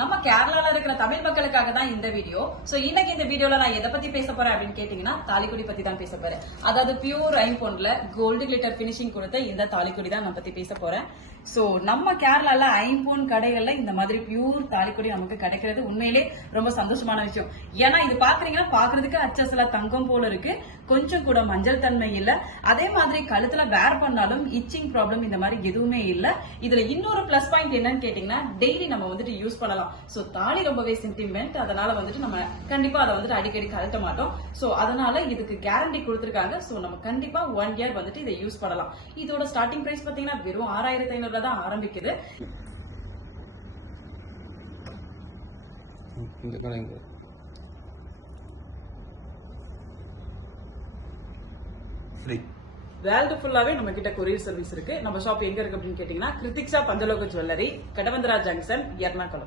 நம்ம கேரளால இருக்கிற தமிழ் மக்களுக்காக தான் இந்த வீடியோ. சோ இன்னைக்கு இந்த வீடியோல நான் எதை பத்தி பேச போறேன் அப்படின்னு கேட்டீங்கன்னா தாலிக்குடி பத்தி தான் பேச போறேன். அதாவது பியூர் ஐம்பொன்ல கோல்டு கிளிட்டர் பினிஷிங் கொடுத்த இந்த தாலிக்குடி தான் நான் பத்தி பேச போறேன். சோ நம்ம கேரளால ஐம்பொன் கடைகள்ல இந்த மாதிரி பியூர் தாலிக்குடி நமக்கு கிடைக்கிறது உண்மையிலே ரொம்ப சந்தோஷமான விஷயம். ஏன்னா இது பாக்குறீங்கன்னா பாக்குறதுக்கு அச்சசலா தங்கம் போல இருக்கு, கொஞ்சம் கூட மஞ்சள் தன்மை இல்ல. அதே மாதிரி கழுத்துல வேர் பண்ணாலும் இச்சிங் ப்ராப்ளம் இந்த மாதிரி எதுவுமே இல்ல. இதுல இன்னொரு பிளஸ் பாயிண்ட் என்னன்னு கேட்டீங்கன்னா டெய்லி நம்ம வந்துட்டு யூஸ் பண்ணலாம். சோ தாலி ரொம்பவே சென்டிமெண்ட், அதனால வந்துட்டு நம்ம கண்டிப்பா அதை வந்துட்டு அடிக்கடி கழட்ட மாட்டோம். சோ அதனால இதுக்கு கேரண்டி கொடுத்திருக்காங்க. சோ நம்ம கண்டிப்பா 1 year வந்துட்டு இதை யூஸ் பண்ணலாம். இதோட ஸ்டார்டிங் பிரைஸ் பாத்தீங்கன்னா வெறும் 6500 தான் ஆரம்பிக்குது. வேர்ல்டு ஃபுல்லாவே நம்ம கிட்ட கொரியர் சர்வீஸ் இருக்கு. நம்ம ஷாப் எங்க இருக்கு அப்படின்னு கேட்டீங்கன்னா கிருத்திக்ஷா பஞ்சலோக ஜுவல்லரி, கடவந்தரா ஜங்ஷன், எர்ணாகுளம்.